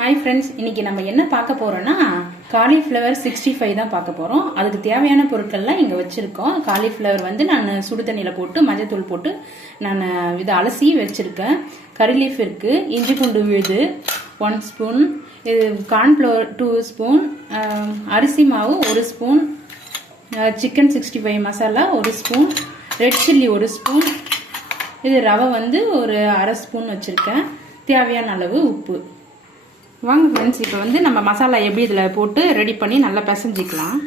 Hi friends, இன்னைக்கு நம்ம என்ன பார்க்க போறோம்னா காலிஃப்ளவர் 65 தான் பார்க்க போறோம். அதுக்கு தேவையான பொருட்கள்லாம் இங்கே வச்சிருக்கோம். காலிஃப்ளவர் வந்து நான் சுடு தண்ணியில் போட்டு மஞ்சத்தூள் போட்டு நான் இதை அலசி வச்சிருக்கேன். கறி லீஃப் இருக்கு, இஞ்சி பூண்டு விழுது 1 ஸ்பூன், இது கார்ன்ஃப்ளவர் 2 ஸ்பூன், அரிசி மாவு 1 spoon, chicken 65 masala 1 spoon, red chilli 1 spoon, இது ரவை வந்து ஒரு அரை ஸ்பூன் வச்சிருக்கேன். தேவையான அளவு உப்பு. வாங்க ஃப்ரெண்ட்ஸ், இப்போ வந்து நம்ம மசாலா எப்படி இதில் போட்டு ரெடி பண்ணி நல்லா பிசைஞ்சிக்கலாம்.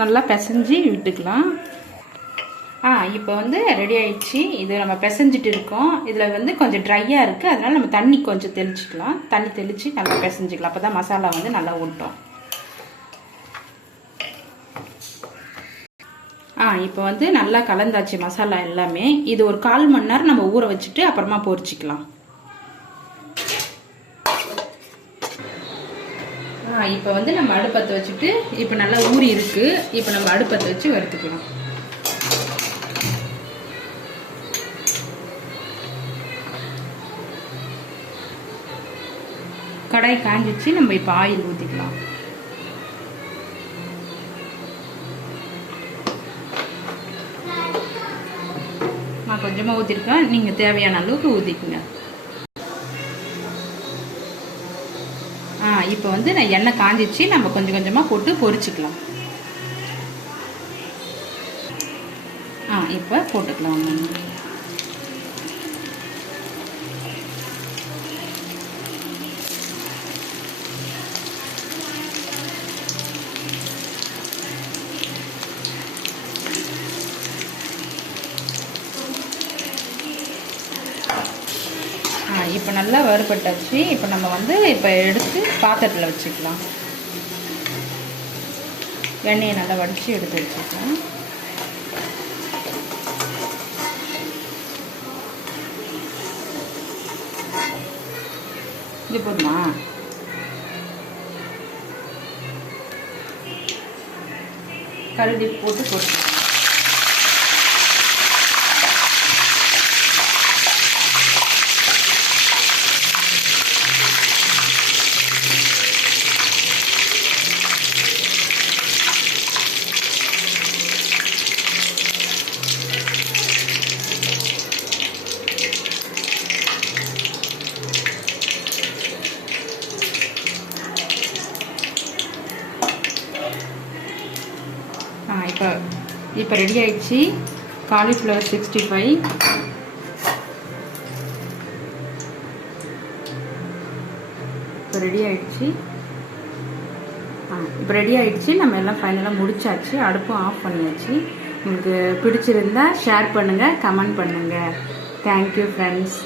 நல்லா பிசைஞ்சு விட்டுக்கலாம். இப்போ வந்து ரெடி ஆயிடுச்சு. இது நம்ம பிசைஞ்சிட்டு இருக்கோம். இதில் வந்து கொஞ்சம் ட்ரையாக இருக்குது, அதனால நம்ம தண்ணி கொஞ்சம் தெளிச்சிக்கலாம். தண்ணி தெளித்து நல்லா பிசைஞ்சிக்கலாம். அப்போ தான் மசாலா வந்து நல்லா ஊட்டும். இப்போ வந்து நல்லா கலந்தாச்சு மசாலா எல்லாமே. இது ஒரு 1/4 மணி நேரம் நம்ம ஊற வச்சுட்டு அப்புறமா பொரிச்சிக்கலாம். இப்போ வந்து நம்ம அடுப்பத்தை வச்சுட்டு, இப்போ நல்லா ஊறி இருக்கு. இப்போ நம்ம அடுப்பத்தை வச்சு வறுத்துக்கலாம். கடாய் காஞ்சிச்சு, நம்ம இப்போ ஆயில் ஊற்றிக்கலாம். நான் கொஞ்சமாக ஊற்றிருக்கேன், நீங்கள் தேவையான அளவுக்கு ஊற்றிக்குங்க. இப்போ வந்து நான் எண்ணெய் காஞ்சிச்சு, நம்ம கொஞ்சம் கொஞ்சமாக போட்டு பொரிச்சுக்கலாம். இப்போ போட்டுக்கலாம். இப்போ நல்லா வறுபட்டாச்சு. இப்போ நம்ம வந்து இப்போ எடுத்து பாத்திரத்தில் வச்சுக்கலாம். எண்ணெயை நல்லா வடித்து எடுத்து வச்சுக்கலாம். இது போதுமா? கரண்டி போட்டு இப்போ ரெடி ஆயிடுச்சு காலிஃப்ளவர் 65. இப்போ ரெடி ஆயிடுச்சு. இப்போ ரெடி ஆயிடுச்சு. நம்ம எல்லாம் ஃபைனலாக முடிச்சாச்சு. அடுப்பும் ஆஃப் பண்ணியாச்சு. உங்களுக்கு பிடிச்சிருந்தா ஷேர் பண்ணுங்கள், கமெண்ட் பண்ணுங்கள். Thank you friends.